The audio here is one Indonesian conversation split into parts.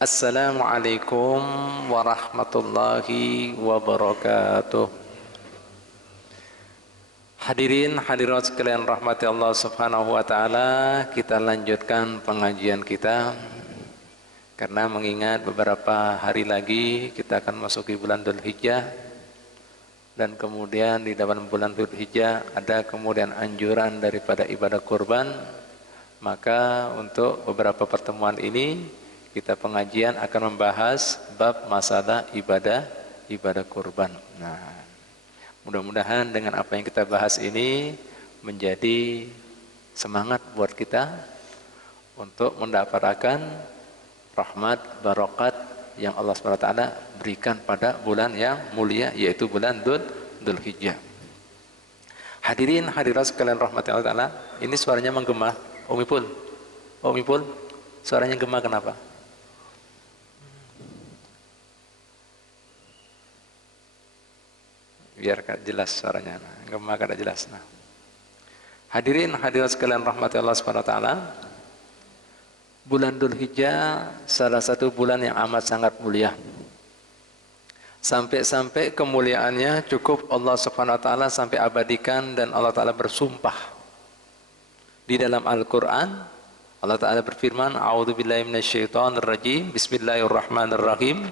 Assalamualaikum warahmatullahi wabarakatuh. Hadirin hadirat sekalian rahmati Allah subhanahu wa ta'ala, kita lanjutkan pengajian kita. Karena mengingat beberapa hari lagi kita akan masuki bulan Dzulhijjah, dan kemudian di dalam bulan Dzulhijjah ada kemudian anjuran daripada ibadah kurban. Maka untuk beberapa pertemuan ini kita pengajian akan membahas bab masalah ibadah kurban. Nah, mudah-mudahan dengan apa yang kita bahas ini menjadi semangat buat kita untuk mendapatkan rahmat barokat yang Allah SWT berikan pada bulan yang mulia, yaitu bulan Dzulhijjah. Hadirin hadirat sekalian rahmati Allah Ta'ala, ini suaranya menggema. Umi Pul, suaranya gema kenapa? Biar jelas suaranya, gema kada jelas. Nah, hadirin hadirat sekalian rahmati Allah Subhanahu wa taala, bulan Dzulhijjah salah satu bulan yang amat sangat mulia. Sampai-sampai kemuliaannya cukup Allah Subhanahu wa taala sampai abadikan, dan Allah taala bersumpah di dalam Al-Qur'an. Allah taala berfirman, a'udzubillahi minasyaitonirrajim, bismillahirrahmanirrahim,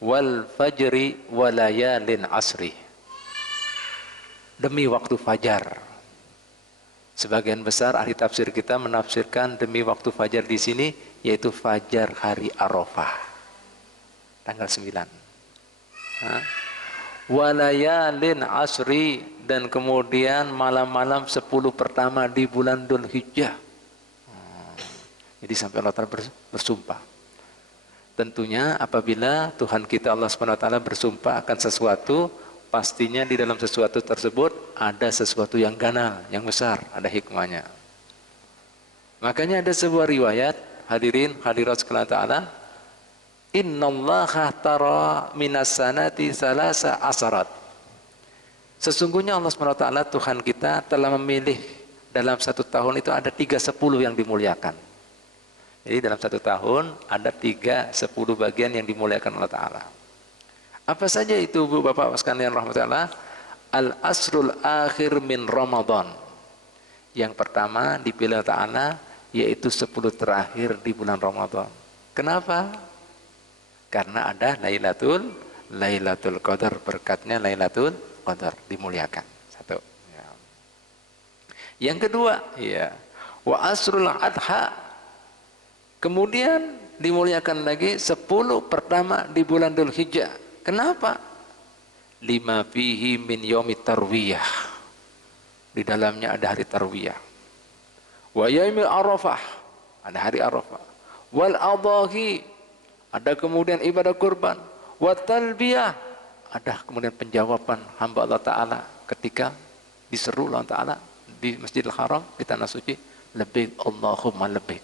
wal fajri walayalin asri. Demi waktu fajar. Sebagian besar ahli tafsir kita menafsirkan demi waktu fajar di sini yaitu fajar hari Arafah, tanggal 9. Walayalin asri, dan kemudian malam-malam 10 pertama di bulan Dzulhijjah. Jadi sampai Allah Ta'ala bersumpah. Tentunya apabila Tuhan kita Allah Subhanahu wa taala bersumpah akan sesuatu, pastinya di dalam sesuatu tersebut ada sesuatu yang ganal, yang besar, ada hikmahnya. Makanya ada sebuah riwayat, hadirin hadirat sekalian ta'ala, innallaha tara minas sanati salasa asarat. Sesungguhnya Allah SWT, Tuhan kita telah memilih dalam satu tahun itu ada 3/10 yang dimuliakan. Jadi dalam satu tahun ada 3/10 bagian yang dimuliakan Allah Ta'ala. Apa saja itu, Bu Bapak sekalian rahmatullah? Al-asrul akhir min Ramadan. Yang pertama dipilih Ta'ala yaitu 10 terakhir di bulan Ramadan. Kenapa? Karena ada Lailatul Qadar, berkatnya Lailatul Qadar dimuliakan. Satu. Ya. Yang kedua, ya, wa asrul adha. Kemudian dimuliakan lagi 10 pertama di bulan Dzulhijjah. Kenapa? Lima fihi min yaumit tarwiyah. Di dalamnya ada hari tarwiyah. Wa yaumil arafah, ada hari Arafah. Wal adhahi, ada kemudian ibadah kurban. Wa talbiyah, ada kemudian penjawaban hamba Allah Ta'ala ketika diseru Allah Ta'ala di Masjidil Haram di tanah suci, labbaik Allahumma labbaik.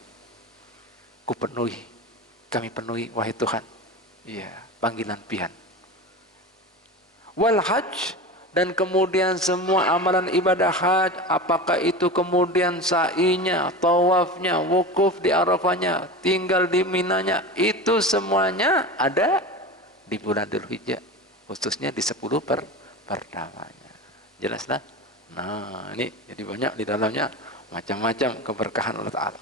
Ku penuhi, kami penuhi wahai Tuhan. Iya, panggilan pian. Wal hajj, dan kemudian semua amalan ibadah haji, apakah itu kemudian sa'inya, tawafnya, wukuf di Arafahnya, tinggal di Minanya, itu semuanya ada di bulan Dzulhijjah, khususnya di 10 pertamanya. Jelaslah? Nah, ini jadi banyak di dalamnya macam-macam keberkahan Allah Ta'ala.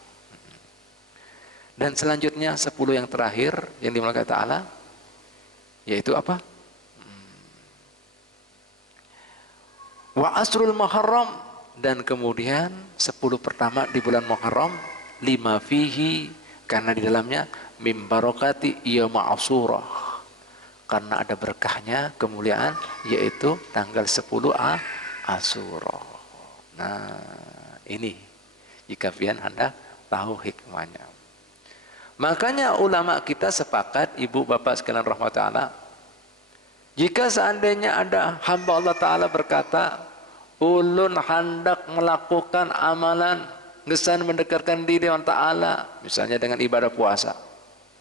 Dan selanjutnya 10 yang terakhir yang dimuliakan Ta'ala yaitu apa? Wa asrul Muharram, dan kemudian 10 pertama di bulan Muharram, lima fihi, karena di dalamnya mim barakati yaum Asyura, karena ada berkahnya, kemuliaan, yaitu tanggal 10 Asyura. Nah, ini jika pian hendak tahu hikmahnya. Makanya ulama kita sepakat, ibu bapak sekalian rahmatullah, jika seandainya ada hamba Allah Ta'ala berkata, ulun hendak melakukan amalan ngesan mendekatkan diri Allah Ta'ala, misalnya dengan ibadah puasa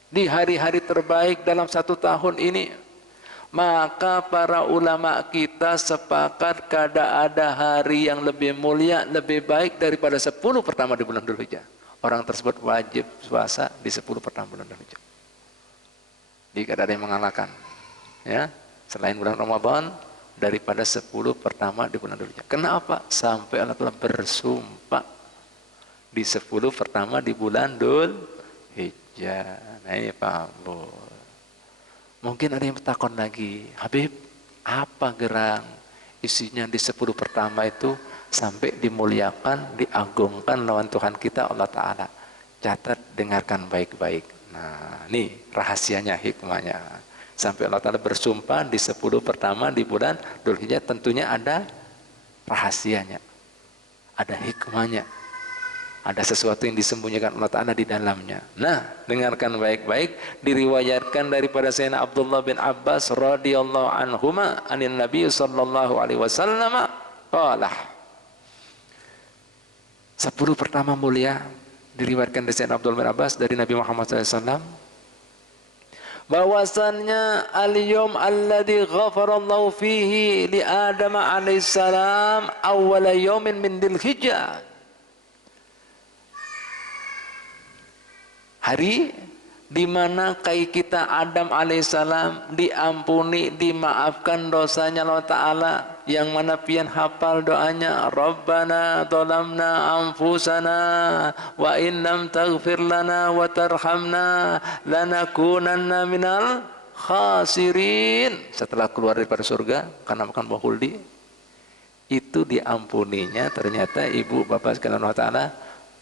di hari-hari terbaik dalam satu tahun ini, maka para ulama kita sepakat kada ada hari yang lebih mulia, lebih baik daripada 10 pertama di bulan Dzulhijjah. Orang tersebut wajib puasa di 10 pertama bulan Dzulhijjah. jika ada yang mengalahkan, ya, selain bulan Ramadan daripada 10 pertama di bulan Dzulhijjah. Kenapa? Sampai Allah Ta'ala bersumpah di 10 pertama di bulan Dzulhijjah. Nah ini Pak Bu. Mungkin ada yang bertakon lagi, Habib, apa gerang isinya di 10 pertama itu sampai dimuliakan, diagungkan lawan Tuhan kita Allah Ta'ala? Catat, dengarkan baik-baik. Nah ini rahasianya, hikmahnya. Sampai Allah Ta'ala bersumpah di 10 pertama di bulan Dzulhijjah, tentunya ada rahasianya, ada hikmahnya, ada sesuatu yang disembunyikan Allah Ta'ala di dalamnya. Nah, dengarkan baik-baik, diriwayatkan daripada Sayyidina Abdullah bin Abbas radhiyallahu anhuma anin Nabi sallallahu alaihi wasallam qala, 10 pertama mulia diriwayatkan dari Sayyidina Abdullah bin Abbas dari Nabi Muhammad SAW, bahwasannya al-yawm alladzi ghafarallahu fihi li Adam alaihissalam awwala yawmin min Dzulhijjah, hari di mana kai kita Adam alaihissalam diampuni, dimaafkan dosanya Allah Ta'ala, yang mana pian hafal doanya, Rabbana dhalamna anfusana wa in lam taghfir lana wa tarhamna lanakunanna minal khasirin. Setelah keluar daripada surga karena makan buah huldi, itu diampuninya ternyata ibu bapak sekalian Allah Ta'ala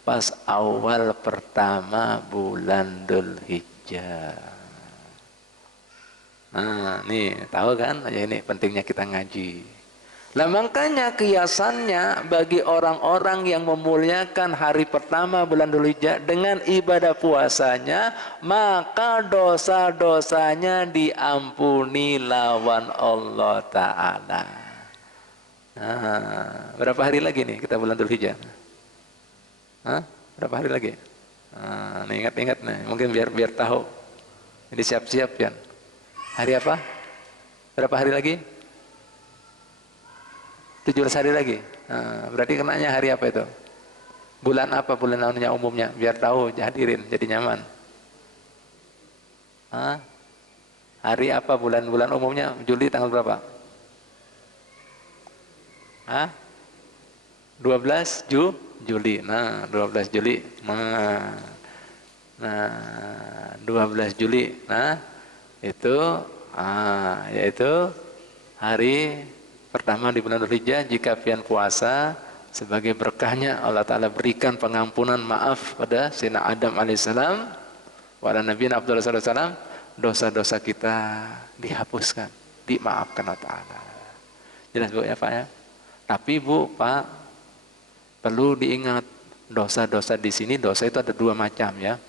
pas awal pertama bulan Dzulhijjah. Nah, nih tahu kan? Ya ini pentingnya kita ngaji. Nah, makanya kiasannya bagi orang-orang yang memuliakan hari pertama bulan Dzulhijjah dengan ibadah puasanya, maka dosa-dosanya diampuni lawan Allah Ta'ala. Nah, berapa hari lagi nih kita bulan Dzulhijjah? Hah? Berapa hari lagi? Nah, ingat-ingat nih, mungkin biar tahu. Jadi siap-siap ya. Hari apa? Berapa hari lagi? 17 hari lagi. Nah, berarti kenanya hari apa itu? Bulan apa? Bulan namanya umumnya? Biar tahu, hadirin, jadi nyaman. Hah? Hari apa bulan umumnya? Juli tanggal berapa? Hah? 12 Juli. Nah, 12 Juli. Nah, 12 Juli. Nah, itu yaitu hari pertama di bulan Dzulhijjah. Jika pian puasa, sebagai berkahnya Allah Ta'ala berikan pengampunan, maaf pada Sayyidina Adam alaihissalam, pada Nabi Abdullah SAW, dosa-dosa kita dihapuskan, dimaafkan Allah Ta'ala. Jelas Bu ya Pak ya? Tapi Bu, Pak, perlu diingat, dosa-dosa di sini, dosa itu ada dua macam ya.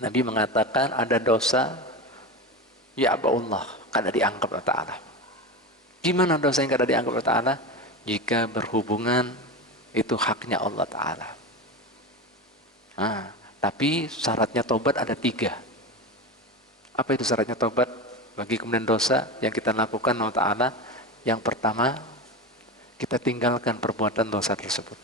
Nabi mengatakan ada dosa ya Allah, kada dianggap Allah Ta'ala. Gimana dosa yang kada dianggap Allah Ta'ala? Jika berhubungan itu haknya Allah Ta'ala. Nah, tapi syaratnya tobat ada 3. Apa itu syaratnya tobat bagi kemudian dosa yang kita lakukan Allah Ta'ala? Yang pertama, kita tinggalkan perbuatan dosa tersebut.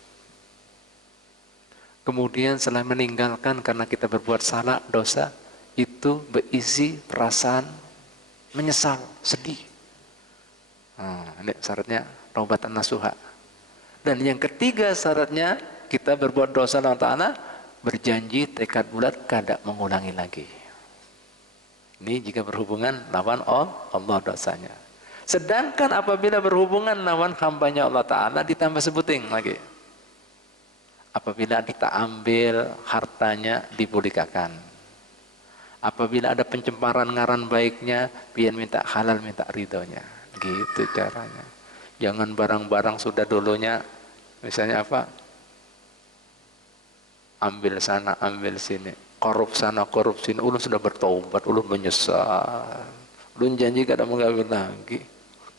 Kemudian setelah meninggalkan karena kita berbuat salah, dosa itu berisi perasaan menyesal, sedih. Ini syaratnya taubatan nasuha. Dan yang ketiga syaratnya, kita berbuat dosa Allah Ta'ala, berjanji tekad bulat kada mengulangi lagi. Ini jika berhubungan lawan Allah dosanya. Sedangkan apabila berhubungan lawan hambanya Allah Ta'ala, ditambah sebuting lagi. Apabila kita ambil hartanya, dibolehkan. Apabila ada pencemaran ngaran baiknya, pian minta halal, minta ridhonya. Gitu caranya. Jangan barang-barang sudah dulunya, misalnya apa? Ambil sana, ambil sini. Korup sana, korup sini. Ulun sudah bertaubat, ulun menyesal. Ulun janji kada mau ngambil lagi.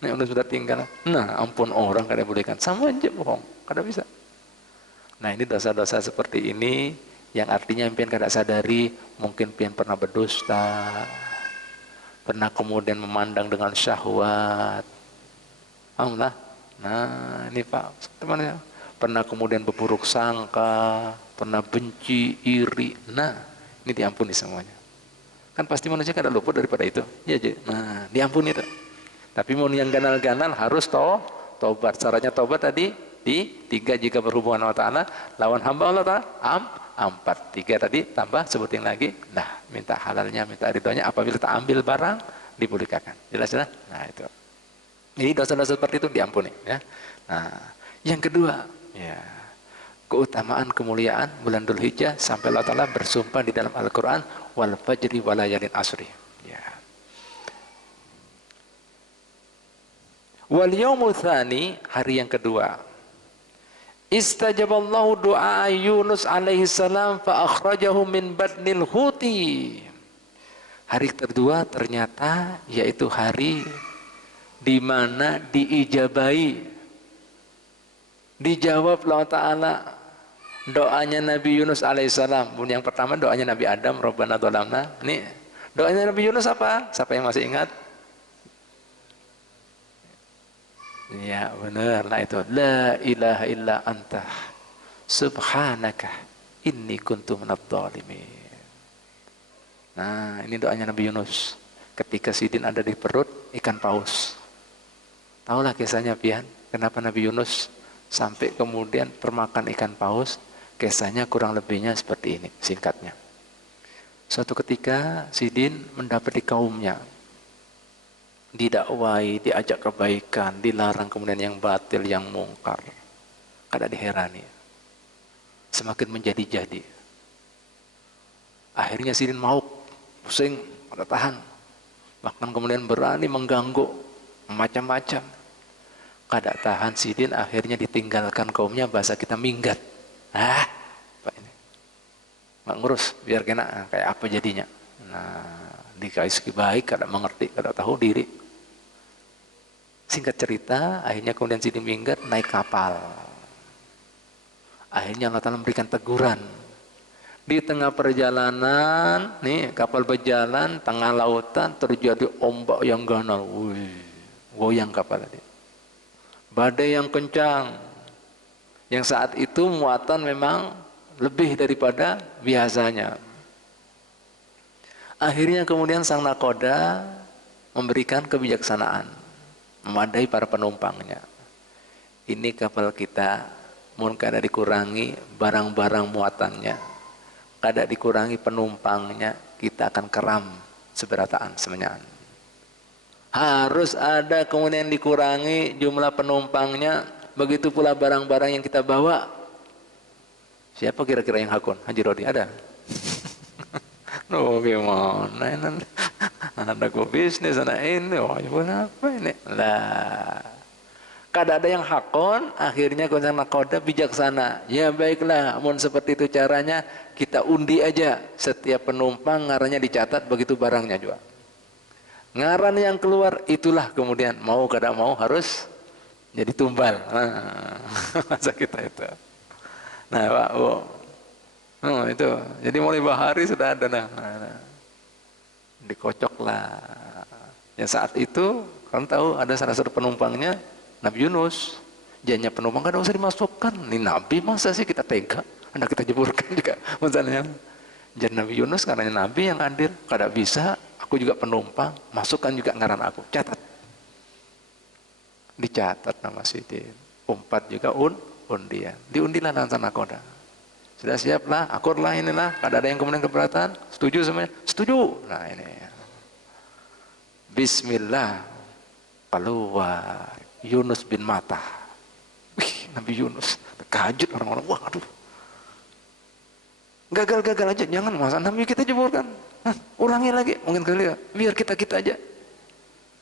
Nih ulun sudah tinggal. Nah, ampun orang kada bolehkan. Sama aja bohong, kada bisa. Nah, ini dosa-dosa seperti ini yang artinya pian kada sadari, mungkin pian pernah berdusta, pernah kemudian memandang dengan syahwat. Alhamdulillah. Nah, ini Pak, teman-teman, pernah kemudian berburuk sangka, pernah benci, iri. Nah, ini diampuni semuanya. Kan pasti manusia kada luput daripada itu. Ya, Je. Nah, diampuni itu. Tapi mau yang ganal-ganal harus tobat. Caranya tobat tadi di 3 jika berhubungan Allah Ta'ala, lawan hamba Allah Ta'ala, 4. 3 tadi tambah sebutin lagi. Nah, minta halalnya, minta ridhonya apabila tak ambil barang dibolehkan. Jelas ya? Nah, itu. Jadi dosa-dosa seperti itu diampuni ya. Nah, yang kedua, ya, keutamaan kemuliaan bulan Dzulhijjah sampai Allah Ta'ala bersumpah di dalam Al-Qur'an wal fajri wa layalin asri. Ya. Wal yaumul tsani, hari yang kedua. Istajaballahu du'a Yunus alaihi salam fa akhrajahu min batnil huti. Hari kedua ternyata yaitu hari di mana diijabai, dijawab Allah Ta'ala doanya Nabi Yunus alaihissalam. Yang pertama doanya Nabi Adam, Rabbana dhalamna. Ini doanya Nabi Yunus apa? Siapa yang masih ingat? Ya benar, nah itu la ilaha illa anta subhanaka inni kuntu minadh dhalimin. Nah ini doanya Nabi Yunus ketika Sidin ada di perut ikan paus. Tahulah kisahnya pian, kenapa Nabi Yunus sampai kemudian termakan ikan paus. Kisahnya kurang lebihnya seperti ini, singkatnya. Suatu ketika Sidin mendapati kaumnya didakwai, diajak kebaikan, dilarang kemudian yang batil, yang mungkar. Kada diherani, semakin menjadi-jadi. Akhirnya Sidin mauk, pusing, kada tahan. Bahkan kemudian berani mengganggu macam-macam. Kada tahan Sidin akhirnya ditinggalkan kaumnya, bahasa kita minggat. Apa ini? Nggak ngurus, biar kena kayak apa jadinya. Nah, dikasih baik, kada mengerti, kada tahu diri. Singkat cerita, akhirnya kemudian Sidin minggat, naik kapal. Akhirnya Allah Ta'ala memberikan teguran. Di tengah perjalanan, nih kapal berjalan, tengah lautan terjadi ombak yang ganal. Wih, goyang kapal tadi. Badai yang kencang, yang saat itu muatan memang lebih daripada biasanya. Akhirnya kemudian sang nakoda memberikan kebijaksanaan, memadai para penumpangnya. Ini kapal kita, mun kada dikurangi barang-barang muatannya, kada dikurangi penumpangnya, kita akan keram seberataan semenyaan. Harus ada kemudian dikurangi jumlah penumpangnya, begitu pula barang-barang yang kita bawa. Siapa kira-kira yang hakun? Haji Rodi ada? No, gimana ini? Anak gue bisnis, anak ini, oh apa ini? Lah, kada ada yang hakun, akhirnya konsen nakoda bijaksana. Ya baiklah, amun seperti itu caranya, kita undi aja. Setiap penumpang ngarannya dicatat, begitu barangnya juga. Ngaran yang keluar itulah kemudian mau kada mau harus jadi tumbal. Masa kita itu. Nah, Pak, itu. Jadi mulai bahari sudah ada dikocok lah. Ya saat itu kan tahu ada salah satu penumpangnya Nabi Yunus. Jangan penumpang kada usah dimasukkan. Ini Nabi masa sih kita tega? Anda kita jeburkan juga misalnya. Jangan Nabi Yunus karena Nabi yang hadir, kada bisa. Aku juga penumpang, masukkan juga ngaran aku, catat. Dicatat nama Sidin. Umpat juga undian. Diundilah nanti nakoda. Sudah siap lah, akur lah inilah. Kada ada yang kemudian keberatan. Setuju semuanya? Setuju. Nah ini. Bismillah. Keluar Yunus bin Matta. Wih, Nabi Yunus. Terkajut orang-orang. Wah, aduh. Gagal-gagal aja. Jangan masa Nabi kita jeburkan. Ulangi lagi, mungkin kali ya, biar kita aja.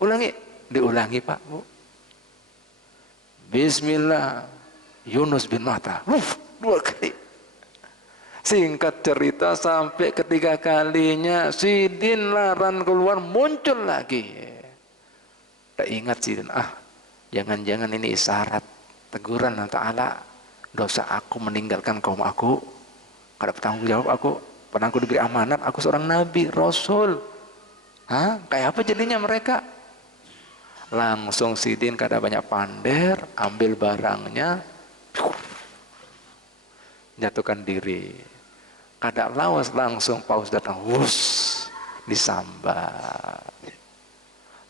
Ulangi, diulangi Pak Bu. Bismillah, Yunus bin Matta. 2 kali. Singkat cerita sampai ketiga kalinya Sidin laran keluar muncul lagi. Tak ingat Sidin, jangan-jangan ini isyarat teguran Allah Ta'ala, dosa aku meninggalkan kaum aku, kada bertanggung jawab aku. Pernah aku diberi amanat, aku seorang nabi, rasul. Kayak apa jadinya mereka? Langsung Sidin kada banyak pander, ambil barangnya, jatuhkan diri. Kada lawas langsung paus datang, disambar.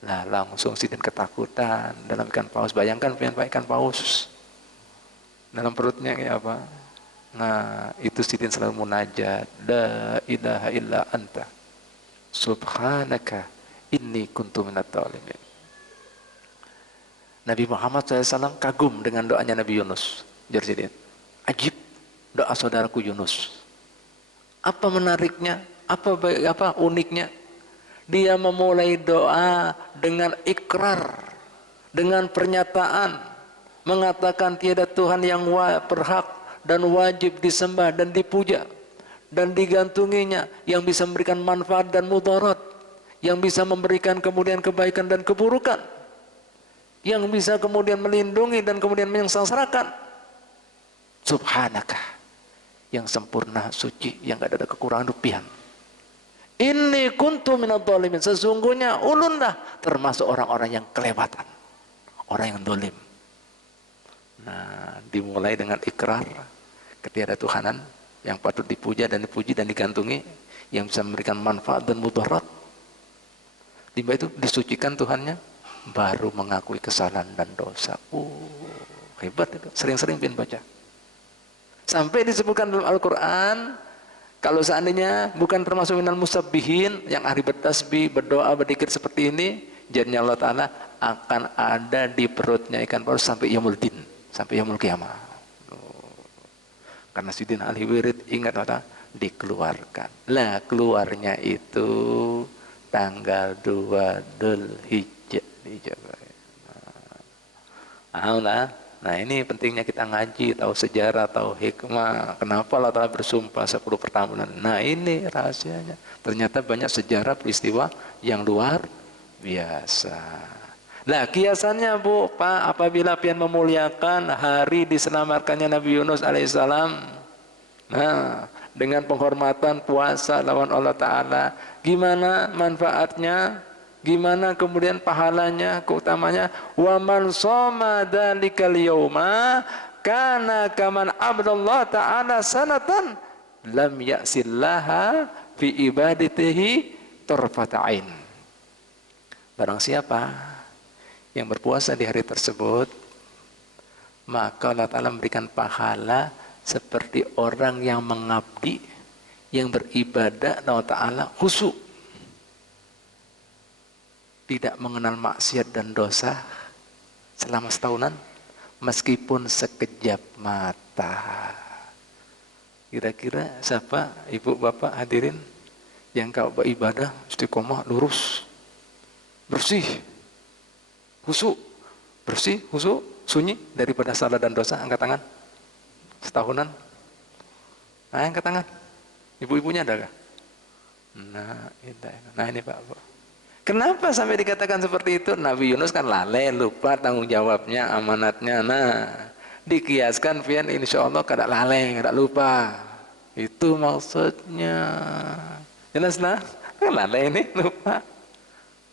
Nah langsung Sidin ketakutan dalam ikan paus. Bayangkan ikan paus dalam perutnya kayak apa. Nah itu Sidin selalu munajat, la ilaha illa anta subhanaka inni kuntu minadz dzalimin. Nabi Muhammad SAW kagum dengan doanya Nabi Yunus. Jadi ajib doa saudaraku Yunus. Apa menariknya? Apa uniknya? Dia memulai doa dengan ikrar, dengan pernyataan, mengatakan tiada Tuhan yang berhak dan wajib disembah dan dipuja, dan digantunginya yang bisa memberikan manfaat dan mudarat, yang bisa memberikan kemudian kebaikan dan keburukan, yang bisa kemudian melindungi dan kemudian menyengsarakan. Subhanaka, yang sempurna, suci, yang tidak ada kekurangan lebihan. Inni kuntu minadz dzalimin, sesungguhnya ulunlah termasuk orang-orang yang kelewatan, orang yang dolim. Nah, dimulai dengan ikrar ketiadatuhanan yang patut dipuja dan dipuji dan digantungi, yang bisa memberikan manfaat dan mudarat. Tiba itu disucikan Tuhannya, baru mengakui kesalahan dan dosa. Hebat itu, sering-sering pin baca. Sampai disebutkan dalam Al-Quran, kalau seandainya bukan termasuk minal musabbihin yang ahli bertasbih, berdoa, berzikir seperti ini, jadinya Allah Ta'ala akan ada di perutnya ikan paus sampai yaumul din, sampai yaumul qiyamah. Karena Sidin ahli wirid, ingat Allah, dikeluarkan. Lah keluarnya itu tanggal 2 Dzulhijjah di Jawa. Nah ini pentingnya kita ngaji, tahu sejarah, tahu hikmah. Kenapa Allah Ta'ala bersumpah 10 pertama. Nah ini rahasianya. Ternyata banyak sejarah peristiwa yang luar biasa. Nah kiasannya Bu, Pak, apabila pian memuliakan hari diselamatkannya Nabi Yunus alaihissalam, nah dengan penghormatan puasa lawan Allah Ta'ala, gimana manfaatnya? Gimana kemudian pahalanya, keutamanya? Wa man shoma dzalikal yauma kana kaman abdallah ta'ala sanatan lam ya'sillaha fi ibadatihi tarfata'ain. Barang siapa yang berpuasa di hari tersebut, maka Allah Ta'ala memberikan pahala seperti orang yang mengabdi, yang beribadah Allah Ta'ala khusyuk, tidak mengenal maksiat dan dosa selama setahunan, meskipun sekejap mata. Kira-kira siapa ibu bapak hadirin yang kalau beribadah istiqomah, lurus, bersih, khusyuk, bersih, khusyuk, sunyi daripada salah dan dosa? Angkat tangan. Setahunan. Nah, angkat tangan. Ibu-ibunya ada kah? Nah ini Pak Bu. Kenapa sampai dikatakan seperti itu? Nabi Yunus kan lalai, lupa tanggung jawabnya, amanatnya. Nah, dikiaskan pian insya Allah kada lalai, kada lupa. Itu maksudnya. Jelas lah? Kan lalai ini, lupa.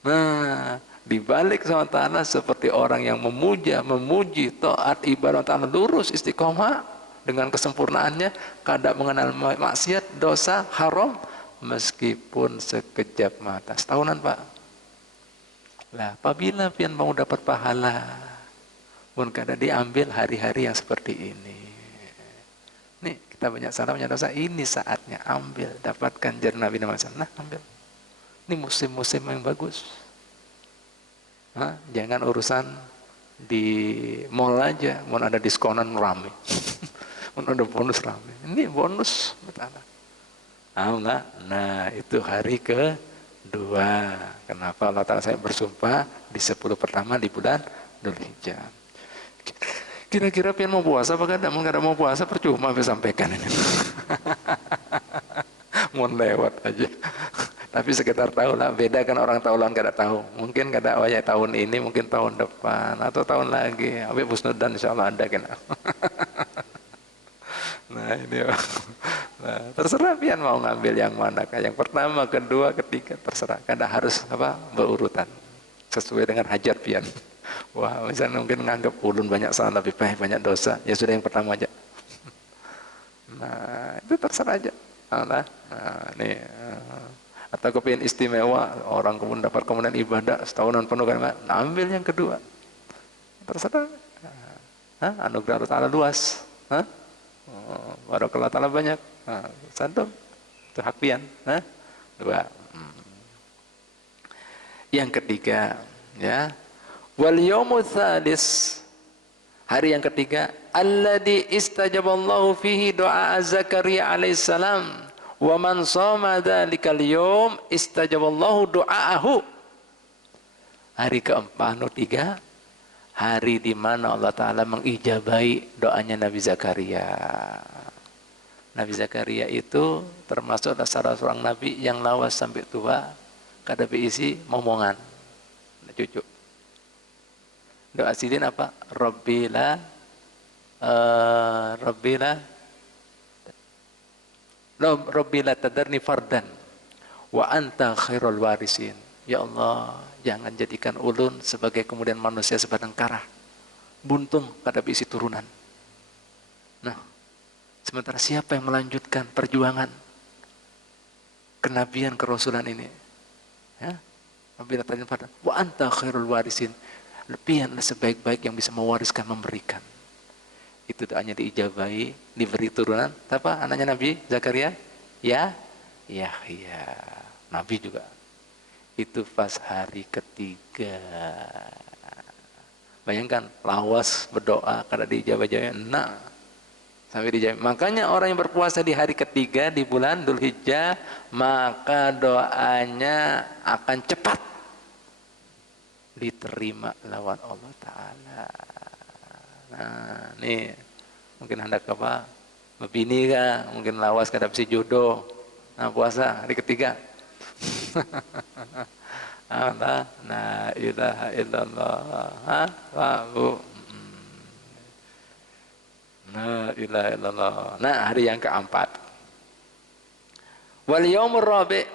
Nah, dibalik sama ta'ala seperti orang yang memuja, memuji, taat, ibadah ta'ala, lurus, istiqomah dengan kesempurnaannya, kada mengenal maksiat, dosa, haram, meskipun sekejap mata. Setahunan Pak. Lah, apabila pian mau dapat pahala, pun kada diambil hari-hari yang seperti ini. Nih, kita banyak salah, banyak dosa. Ini saatnya ambil, dapatkan jar Nabi Muhammad. Nah, ambil. Ini musim-musim yang bagus. Nah, jangan urusan di mall aja, mau ada diskonan rame, mau ada bonus rame. Ini bonus, betul. Nah, itu hari kedua. Kenapa Allah Ta'ala saya bersumpah di 10 pertama di bulan Dzulhijjah. Kira-kira pian mau puasa apa kada? Mau kada mau puasa percuma saya sampaikan ini. Mau lewat aja. Tapi sekitar tahu lah, beda kan orang tahu lawan kada tahu. Mungkin kada ya tahun ini, mungkin tahun depan atau tahun lagi. Habis Husnudan insyaallah ada kan. Nah ini nah, terserah pian mau ngambil yang mana, yang pertama, kedua, ketiga, terserah. Kada harus berurutan sesuai dengan hajat pian. Wah misalnya mungkin nganggap ulun banyak salah, lebih banyak dosa, ya sudah yang pertama aja. Nah itu terserah aja. Nah, nih Atau kepingin istimewa, orang kemudian dapat kemudian ibadah setahunan penuh kan, nah, ambil yang kedua. Terserah. Anugerah Allah Ta'ala luas. Barakallahu Ta'ala banyak. Satu, itu hak pian. Dua. Yang ketiga, ya. Wal yaumu tsalis. Hari yang ketiga, alladzi istajaballahu fihi doa Zakaria alaihissalam. Wa man shoma dzalikal yaum istajaballahu du'aahu. Hari keempat, tiga, hari di mana Allah Ta'ala mengijabahi doanya Nabi Zakaria. Nabi Zakaria itu termasuk salah seorang Nabi yang lawas sampai tua, kada berisi momongan. Cucu. Doa sidin apa? Rabbila tadarni fardan wa anta khairul warisin. Ya Allah, jangan jadikan ulun sebagai kemudian manusia sebatang kara, buntung kada berisi turunan. Nah, sementara siapa yang melanjutkan perjuangan kenabian kerasulan ini? Ya, Rabbila tadarni fardan wa anta khairul warisin. Lebihanlah sebaik-baik yang bisa mewariskan, memberikan. Itu doanya diijabahi, diberi turunan. Apa anaknya Nabi Zakaria? Ya, Nabi juga. Itu pas hari ketiga. Bayangkan, lawas berdoa karena diijabah-ijabah. Nah, sampai dijawab. Makanya orang yang berpuasa di hari ketiga di bulan Dzulhijjah, maka doanya akan cepat diterima lawan Allah Ta'ala. Nah, nih mungkin hendak apa? Bini kah? Mungkin lawas kada bisa jodoh. Nah, puasa hari ketiga. Allah, la ilaha illallah. Bu. La ilaha illallah. Nah, hari yang keempat. Wal yaumur rabi'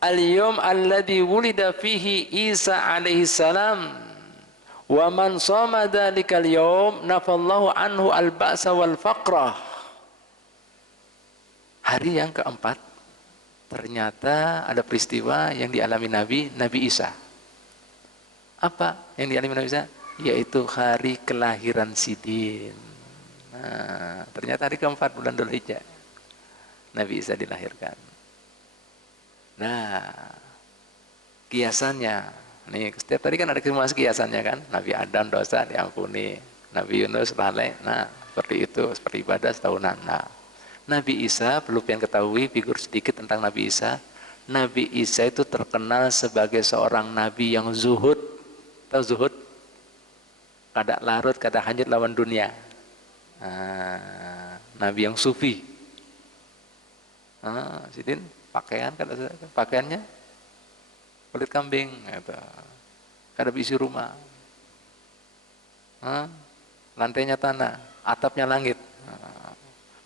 al-yawm alladhi wulida fihi Isa alaihi salam. Wa man shoma dzalikal yaum nafallahu anhu al-ba'sa wal faqrah. Hari yang keempat, ternyata ada peristiwa yang dialami Nabi Isa. Apa yang dialami Nabi Isa? Yaitu hari kelahiran Sidin. Nah, ternyata hari keempat bulan Dzulhijjah Nabi Isa dilahirkan. Nah, kiasannya, nih setiap tadi kan ada kiasannya kan, Nabi Adam dosa diampuni, Nabi Yunus lalai, nah seperti itu, seperti ibadah setahunan. Nah, Nabi Isa perlu kalian ketahui figur sedikit tentang Nabi Isa. Nabi Isa itu terkenal sebagai seorang Nabi yang zuhud. Tahu zuhud? Kada larut, kada hanyut lawan dunia. Nah, Nabi yang sufi. Sidin pakaian kada, pakaiannya kulit kambing, gitu. Kada isi rumah, lantainya tanah, atapnya langit.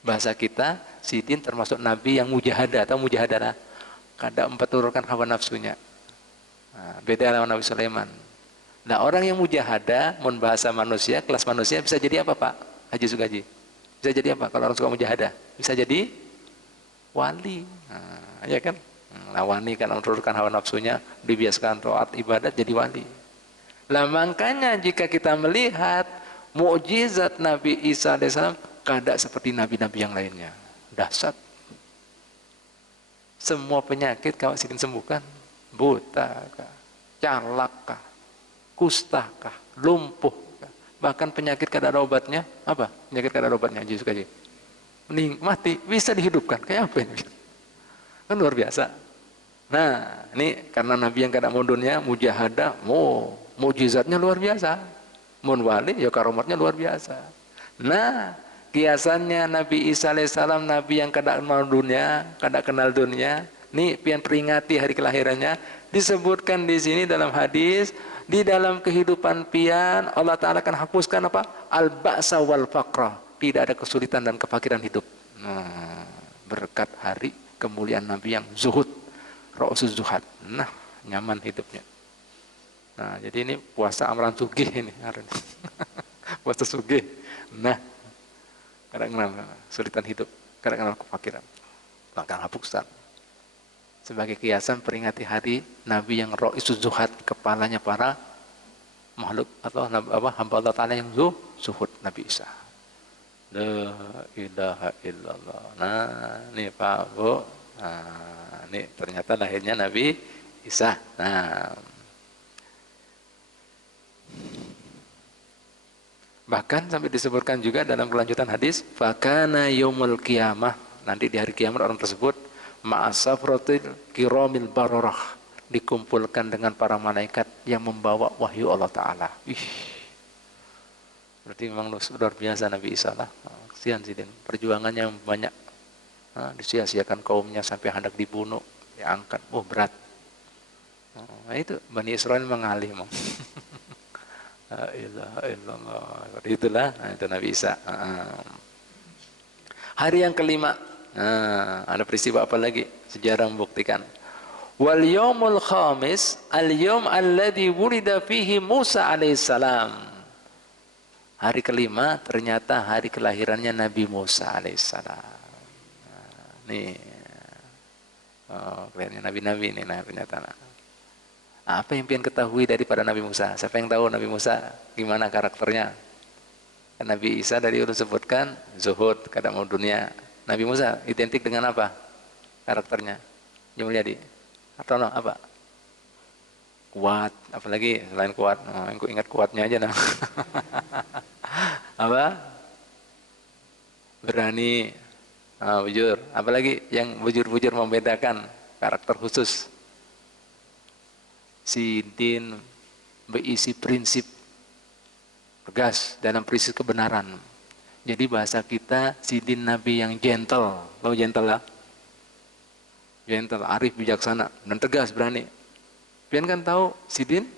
Bahasa kita, Sidin termasuk Nabi yang mujahadah atau mujahadah, kada memperturunkan hawa nafsunya. Beda dengan Nabi Sulaiman. Nah, orang yang mujahadah, mun bahasa manusia, kelas manusia bisa jadi apa Pak Haji Sugaji? Bisa jadi apa kalau orang suka mujahadah? Bisa jadi wali. Ya kan? Nah, wali kan menurunkan hawa nafsunya, dibiasakan taat ibadat jadi wali. Lah makanya jika kita melihat mukjizat Nabi Isa alaihissalam, kada seperti nabi-nabi yang lainnya. Dahsyat. Semua penyakit kau Sidin sembuhkan. Buta kah, calak kah, kusta kah, lumpuh kah. Bahkan penyakit kada ada obatnya. Apa? Penyakit kada ada obatnya Haji Sugaji. Mati bisa dihidupkan. Kayak apa ini? Kan luar biasa. Nah, ini karena Nabi yang kada mundurnya mujahadah, mukjizatnya luar biasa. Mun wali ya karomatnya luar biasa. Nah, kiasannya Nabi Isa alaihissalam, Nabi yang kada kenal dunia, kada kenal dunia. Nih pian peringati hari kelahirannya, disebutkan di sini dalam hadis, di dalam kehidupan pian Allah Ta'ala akan hapuskan apa? Al-ba'sa wal faqra. Tidak ada kesulitan dan kefakiran hidup. Nah, berkat hari kemuliaan Nabi yang zuhud, ra'usuz zuhad. Nah, nyaman hidupnya. Nah, jadi ini puasa amalan sugih ini hari ini. Puasa sugih. Nah, kadang kenal kesulitan hidup, kadang kenal kefakiran. Bahkan hapuskan. sebagai kiasan peringati hari Nabi yang Ra'isus Zuhad, kepalanya para makhluk atau hamba Allah Ta'ala yang zuhud, Nabi Isa. La ilaha illallah. Nah, ini Pak Bu. Nah, ini ternyata lahirnya Nabi Isa. Nah, bahkan sampai disebutkan juga dalam kelanjutan hadis, fakana yaumul qiyamah, nanti di hari kiamat orang tersebut ma'asafratil kiramil bararah, dikumpulkan dengan para malaikat yang membawa wahyu Allah Ta'ala. Berarti memang luar biasa Nabi Isa lah. Kesian sih, perjuangannya banyak. Disia-siakan kaumnya sampai hendak dibunuh, diangkat. Oh berat. Nah, itu Bani Israel mengalih. La ilaha illallah. Itulah, nah, itu Nabi Isa. Hari yang kelima, ada peristiwa apa lagi? Sejarah membuktikan. Wal yaumul khamis al-yaum alladhi wulida fihi Musa alaihissalam. Hari kelima ternyata hari kelahirannya Nabi Musa alaihissalam. Nih, kelihatannya nabi-nabi ini, nah ternyata. Apa yang pengen ketahui daripada Nabi Musa? Siapa yang tahu Nabi Musa gimana karakternya? Nabi Isa tadi udah sebutkan zuhud, kada mau dunia. Nabi Musa identik dengan apa karakternya? Mulyadi atau no, apa? Kuat, apalagi selain kuat. Oh, aku ingat kuatnya aja nah. Apa? Berani, bujur. Apalagi yang bujur-bujur membedakan karakter khusus. Sidin berisi prinsip tegas dalam prinsip kebenaran. Jadi bahasa kita sidin Nabi yang gentle. Tahu gentle lah? Gentle, arif, bijaksana, dan tegas, berani. Pian kan tahu sidin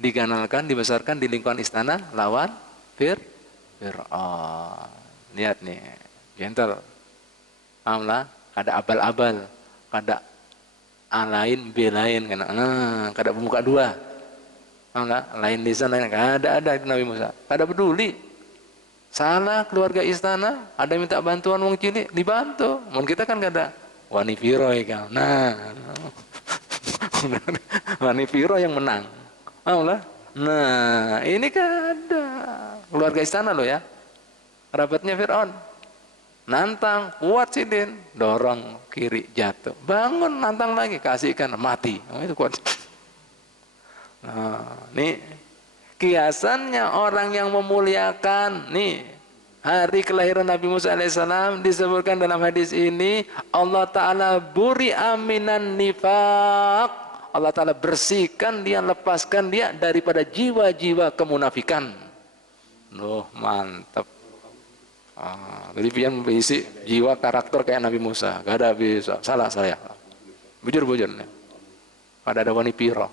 diganalkan, dibesarkan di lingkungan istana lawan Fir'aun. Lihat nih, gentle. Amlah, ada abal-abal, ada A lain, B lain, kan? Kada pemuka dua. Amlah, lain lisan lain, kada ada itu Nabi Musa. Kada peduli. Salah keluarga istana, ada minta bantuan wong cilik, dibantu. Mun kita kan kada wani piro kan. Nah, wani piro yang menang. Amlah. Nah, ini kan ada keluarga istana loh ya. Kerabatnya Fir'aun. Nantang, kuat sidin, dorong kiri jatuh, bangun, nantang lagi, kasihkan, mati. Oh, itu kuat. Nah, nih kiasannya orang yang memuliakan. Nih hari kelahiran Nabi Musa alaihissalam disebutkan dalam hadis ini, Allah Ta'ala buri aminan nifaq, Allah Ta'ala bersihkan dia, lepaskan dia daripada jiwa-jiwa kemunafikan. Loh, mantap. Jadi pian berisi jiwa karakter kayak Nabi Musa, gak ada bisa. Salah saya, bujur-bujur nih. Ada wani piro,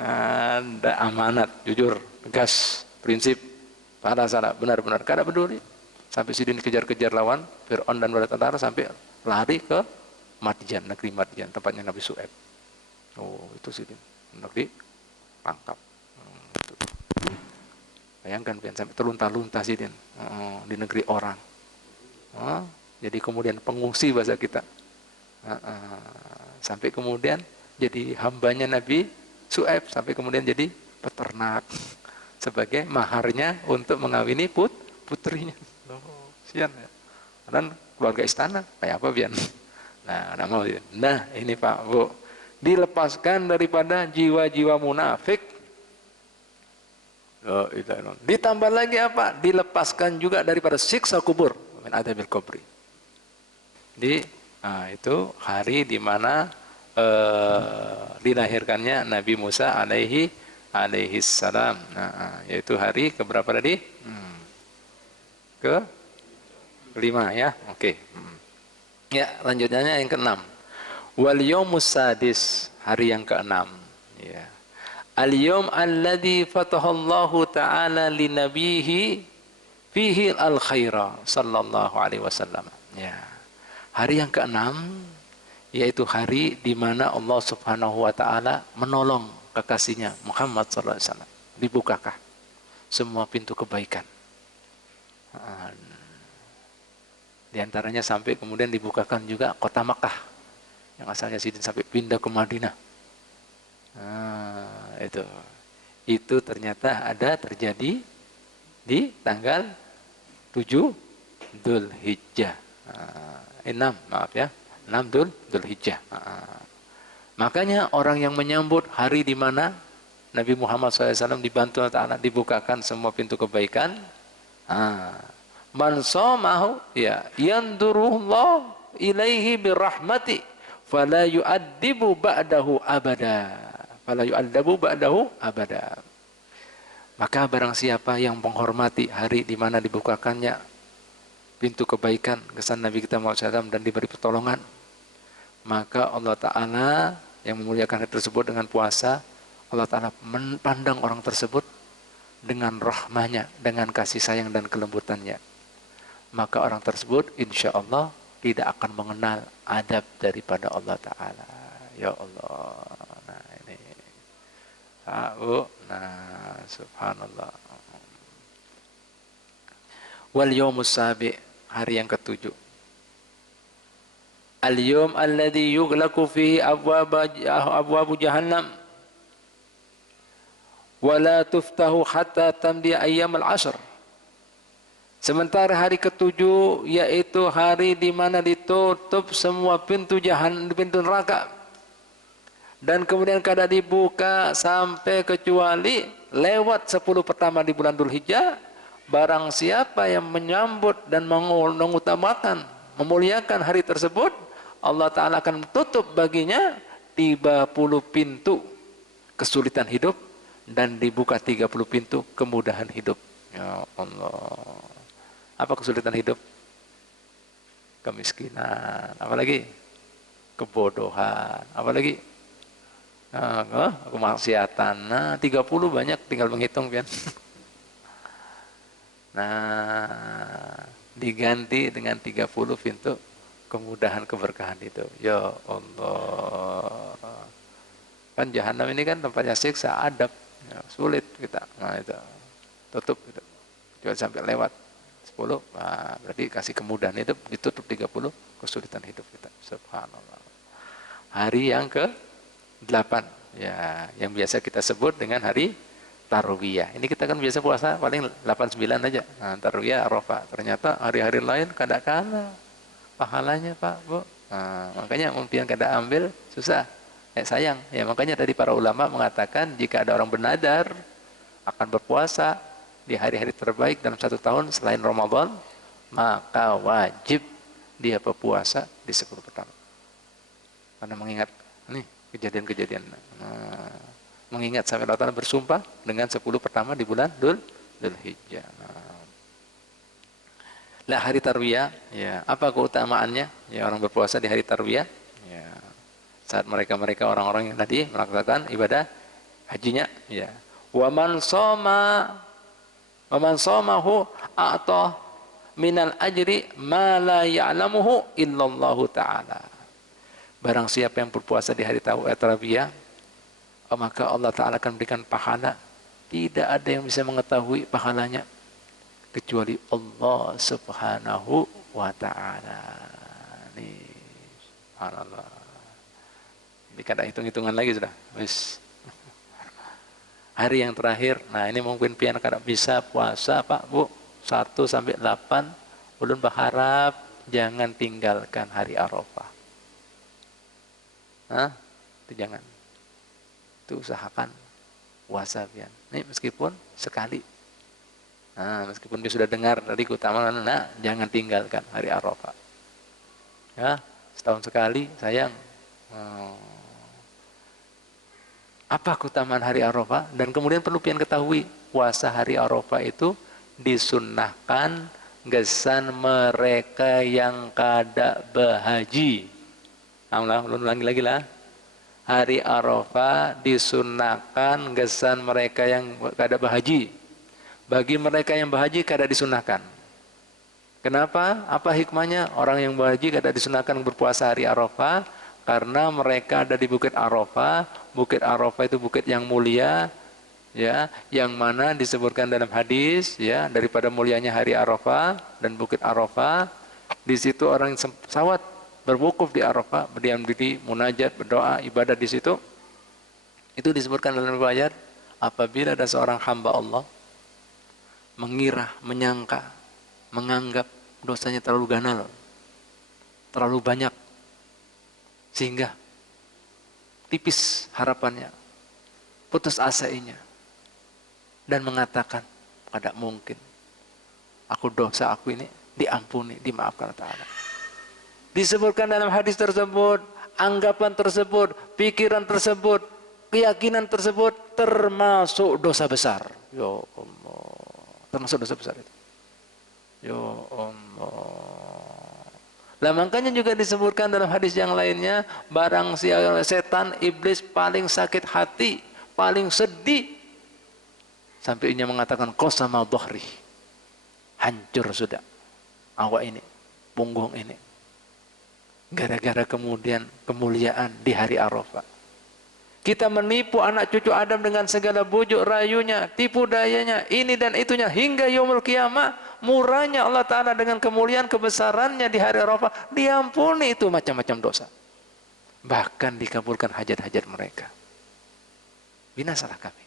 ada amanat, jujur, tegas, prinsip, salah, benar-benar, kada peduli. Sampai sidin kejar-kejar lawan Fir'aun dan tentara sampai lari ke Madyan, negeri Madyan, tempatnya Nabi Su'aib. Oh, itu sidin, negeri tangkap. Bayangkan pian sampai terlunta-lunta sidin di negeri orang. Jadi kemudian pengungsi bahasa kita. Sampai kemudian jadi hambanya Nabi Su'aib, sampai kemudian jadi peternak sebagai maharnya untuk mengawini putrinya. Oh, sian ya. Dan keluarga istana kayak apa pian? Nah, ini Pak Bu, dilepaskan daripada jiwa-jiwa munafik. Oh, ditambah lagi apa? Dilepaskan juga daripada siksa kubur, min adzabil kubri. Itu hari di mana dilahirkannya Nabi Musa alaihi salam. Yaitu hari keberapa tadi? Ke kelima ya. Oke. Ya, lanjutnya yang keenam. Wal yaumus sadis, hari yang keenam. Ya. Al-yawm alladhi fatahallahu ta'ala li nabihi fihi al-khaira sallallahu alaihi wasallam. Ya. Hari yang keenam yaitu hari di mana Allah Subhanahu wa taala menolong kekasihnya Muhammad sallallahu alaihi wasallam. Dibukakah semua pintu kebaikan. Di antaranya sampai kemudian dibukakan juga kota Makkah yang asalnya Sidin sampai pindah ke Madinah. Nah, itu ternyata ada terjadi di tanggal 7 Dzulhijjah. 6, maaf ya. 6 Dzulhijjah. Makanya orang yang menyambut hari di mana Nabi Muhammad SAW dibantu Allah Ta'ala dibukakan semua pintu kebaikan. Man somahu ya yandurullah ilaihi birahmati fala yu'addibu ba'dahu abada. Fala yu'addabu ba'dahu abada. Maka barang siapa yang menghormati hari di mana dibukakannya pintu kebaikan kesan Nabi kita Muhammad SAW dan diberi pertolongan, maka Allah Ta'ala yang memuliakan hari tersebut dengan puasa, Allah Ta'ala memandang orang tersebut dengan rahmahnya, dengan kasih sayang dan kelembutannya. Maka orang tersebut insya Allah tidak akan mengenal adab daripada Allah Ta'ala. Ya Allah. Nah ini. Nah subhanallah. Wal yawmus sabi, hari yang ketujuh. Al-yawm alladhi yughlaqu fihi abwabu jahannam wa la tuftahu hatta tamdi ayyam al-ashr. Sementara hari ketujuh yaitu hari di mana ditutup semua pintu pintu neraka dan kemudian kada dibuka sampai kecuali lewat 10 pertama di bulan Dzulhijjah. Barang siapa yang menyambut dan mengutamakan, memuliakan hari tersebut, Allah Ta'ala akan tutup baginya 30 pintu kesulitan hidup dan dibuka 30 pintu kemudahan hidup. Ya Allah. Apa kesulitan hidup? Kemiskinan. Apalagi? Kebodohan. Apalagi? Kemaksiatan. Nah, 30 banyak, tinggal menghitung kan. Nah, diganti dengan 30 pintu kemudahan keberkahan itu. Ya Allah. Kan jahanam ini kan tempatnya siksa, adab. Ya, sulit kita. Nah, itu. Tutup gitu. Jangan sampai lewat 10. Nah, berarti kasih kemudahan itu ditutup 30 kesulitan hidup kita. Subhanallah. Hari yang ke-8 ya, yang biasa kita sebut dengan hari Tarwiyah. Ini kita kan biasa puasa paling 89 aja. Nah, Tarwiyah Arafah. Ternyata hari-hari lain kada kalah pahalanya, Pak, Bu. Nah, makanya mungkin kada ambil susah. Sayang. Ya makanya tadi para ulama mengatakan jika ada orang bernadar akan berpuasa di hari-hari terbaik dalam 1 tahun selain Ramadan, maka wajib dia berpuasa di 10 pertama. Karena mengingat nih kejadian-kejadian. Nah, mengingat sampai Allah Ta'ala bersumpah dengan 10 pertama di bulan Dzulhijjah. Nah, hari Tarwiyah, ya, apa keutamaannya? Ya, orang berpuasa di hari Tarwiyah, ya, saat mereka orang-orang yang tadi melaksanakan ibadah hajinya, ya. Wa man shamahu a'ta minal ajri ma la ya'lamuhu illallahu ta'ala. Barang siapa yang berpuasa di hari Tarwiyah, maka Allah Ta'ala akan berikan pahala. Tidak ada yang bisa mengetahui pahalanya kecuali Allah Subhanahu wa Ta'ala. Nih, subhanallah. Ini kada hitung-hitungan lagi sudah. Wis. Hari yang terakhir, nah ini mungkin pian kada bisa puasa, Pak, Bu. 1 sampai 8, ulun berharap jangan tinggalkan hari Arafah. Itu jangan. Itu usahakan puasa pian. Ini meskipun sekali. Nah, meskipun dia sudah dengar tadi keutamaan, nah jangan tinggalkan hari Arafah. Ya, setahun sekali sayang. Apa keutamaan hari Arafah? Dan kemudian perlu pian ketahui, puasa hari Arafah itu disunnahkan gesan mereka yang kada berhaji. Ulangi lagi lah. Hari Arafah disunnahkan gesan mereka yang kada berhaji. Bagi mereka yang berhaji kada disunnahkan. Kenapa? Apa hikmahnya? Orang yang berhaji kada disunnahkan berpuasa hari Arafah karena mereka ada di Bukit Arafah. Bukit Arafah itu bukit yang mulia, ya, yang mana disebutkan dalam hadis, ya, daripada mulianya hari Arafah dan Bukit Arafah. Di situ orang sawat berwukuf di Arafah, berdiam diri, munajat, berdoa, ibadah di situ. Itu disebutkan dalam riwayat, apabila ada seorang hamba Allah mengira, menyangka, menganggap dosanya terlalu ganal, terlalu banyak, sehingga tipis harapannya, putus asainya, dan mengatakan, tidak mungkin dosa aku ini diampuni, dimaafkan Allah Ta'ala. Disebutkan dalam hadis tersebut, anggapan tersebut, pikiran tersebut, keyakinan tersebut termasuk dosa besar. Ya Allah, termasuk dosa besar itu. Ya Allah. Lah makanya juga disebutkan dalam hadis yang lainnya, barang setan, iblis paling sakit hati, paling sedih, sampai ia mengatakan qasama dhahri, hancur sudah awak ini, punggung ini, gara-gara kemudian kemuliaan di hari Arafah. Kita menipu anak cucu Adam dengan segala bujuk rayunya, tipu dayanya, ini dan itunya, hingga yaumul kiamah. Murahnya Allah Ta'ala dengan kemuliaan kebesarannya di hari Arafah, diampuni itu macam-macam dosa, bahkan dikabulkan hajat-hajat mereka. Binasalah kami.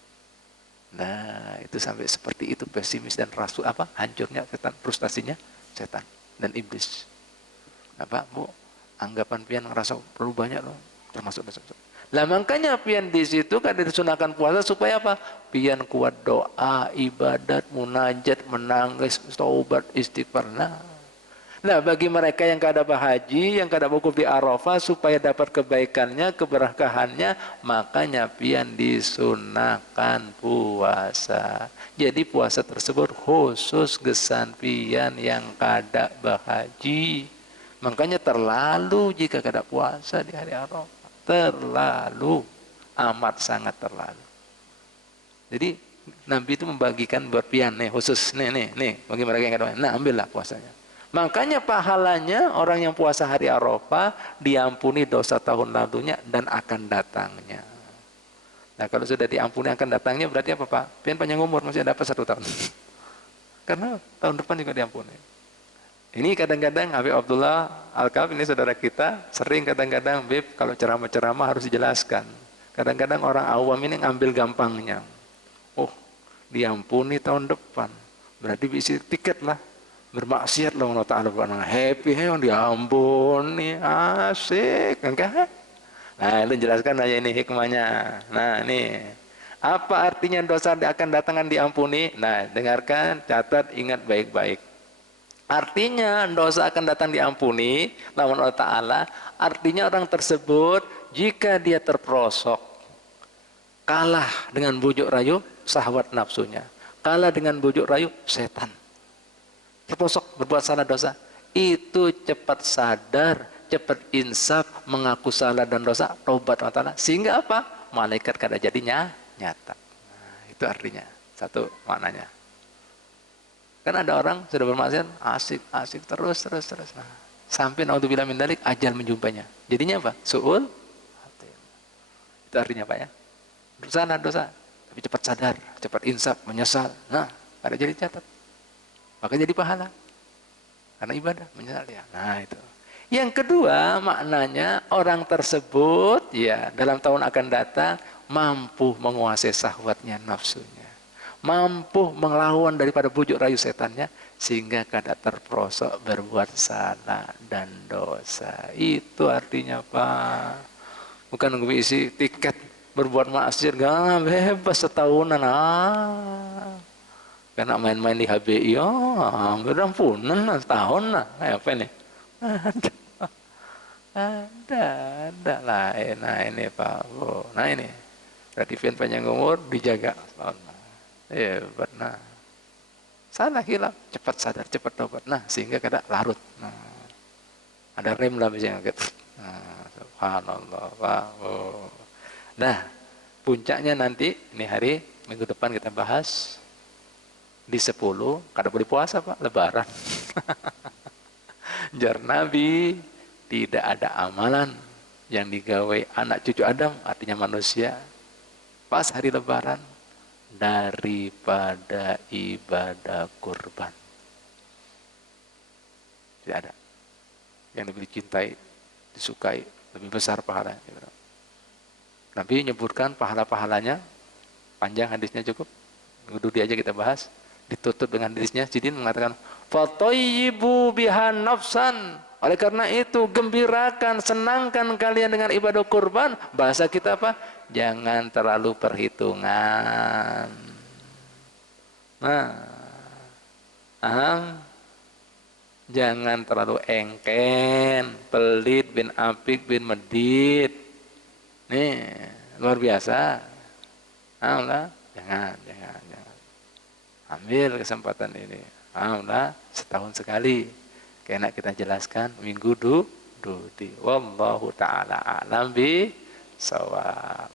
Nah, itu sampai seperti itu pesimis dan rasul hancurnya setan, frustasinya setan dan iblis. Bu, anggapan pian ngerasa perlu banyak loh, termasuk dosa. Lah makanya pian di situ kan disunahkan puasa supaya apa? Pian kuat doa, ibadat, munajat, menangis, taubat, istighfar. Nah, bagi mereka yang kada berhaji, yang kada wukuf di Arafah, supaya dapat kebaikannya, keberkahannya, makanya pian disunahkan puasa. Jadi puasa tersebut khusus gesan pian yang kada berhaji. Makanya terlalu jika kada puasa di hari Arafah. Terlalu, amat sangat terlalu. Jadi Nabi itu membagikan buat pian nih, khusus nih bagi mereka yang kada, nah ambillah puasanya. Makanya pahalanya orang yang puasa hari Arafah diampuni dosa tahun lalunya dan akan datangnya. Nah kalau sudah diampuni akan datangnya berarti apa Pak? Pian panjang umur, masih dapat 1 tahun. Karena tahun depan juga diampuni. Ini kadang-kadang Habib Abdullah Al-Kaf ini saudara kita sering kadang-kadang Beb kalau ceramah-ceramah harus dijelaskan. Kadang-kadang orang awam ini ngambil gampangnya. Oh, diampuni tahun depan. Berarti bisa tiket lah. Bermaksiat lah Allah Ta'ala. Happy yang diampuni. Asik. Kan? Nah, itu jelaskan aja ini hikmahnya. Nah, ini. Apa artinya dosa akan datangan diampuni? Nah, dengarkan, catat, ingat baik-baik. Artinya dosa akan datang diampuni lawan Allah Ta'ala. Artinya orang tersebut jika dia terperosok, kalah dengan bujuk rayu syahwat nafsunya, kalah dengan bujuk rayu setan, terperosok berbuat salah dosa, itu cepat sadar, cepat insaf, mengaku salah dan dosa, taubat Allah Ta'ala, sehingga apa? Malaikat kada jadinya nyata. Nah, itu artinya, satu maknanya. Kan ada orang sudah bermaksiat asik terus. Nah, sampai naudzubillah min dzalik ajal menjumpainya. Jadinya apa? Su'ul khatimah. Itu artinya Pak ya. Dosa, tapi cepat sadar, cepat insaf, menyesal. Nah, ada jadi catat. Maka jadi pahala. Karena ibadah, menyesal ya. Nah, itu. Yang kedua, maknanya orang tersebut ya dalam tahun akan datang mampu menguasai syahwatnya, nafsunya. Mampu melawan daripada bujuk rayu setannya sehingga kada terperosok berbuat salah dan dosa. Itu artinya Pak. Bukan nunggu isi tiket berbuat maksiat gak bebas setahunan. Karena main-main di HBI berampunan setahun lah. Apa ini? Ada lain. Nah ini Pak. Nah ini berarti panjang umur dijaga. Nah, salah hilaf, cepat sadar, cepat tobat. Nah, sehingga kada larut. Nah, ada rem lah biasanya. Nah, subhanallah. Wow. Nah, puncaknya nanti ini hari minggu depan kita bahas di 10, kada boleh puasa Pak, lebaran. Jar Nabi, tidak ada amalan yang digawai anak cucu Adam, artinya manusia, pas hari lebaran daripada ibadah kurban. Tidak ada yang lebih dicintai disukai, lebih besar pahalanya. Nabi menyebutkan pahala-pahalanya, panjang hadisnya cukup. Minggu dulu aja kita bahas. Ditutup dengan hadisnya, Sidin mengatakan, "Fatayyibu biha nafsan." Oleh karena itu, gembirakan, senangkan kalian dengan ibadah kurban. Bahasa kita apa? Jangan terlalu perhitungan. Nah, jangan terlalu engken, pelit bin apik bin medit. Nih, luar biasa. Jangan. Ambil kesempatan ini. Setahun sekali. Kena kita jelaskan minggu dudi. Wallahu ta'ala alam bi sawab.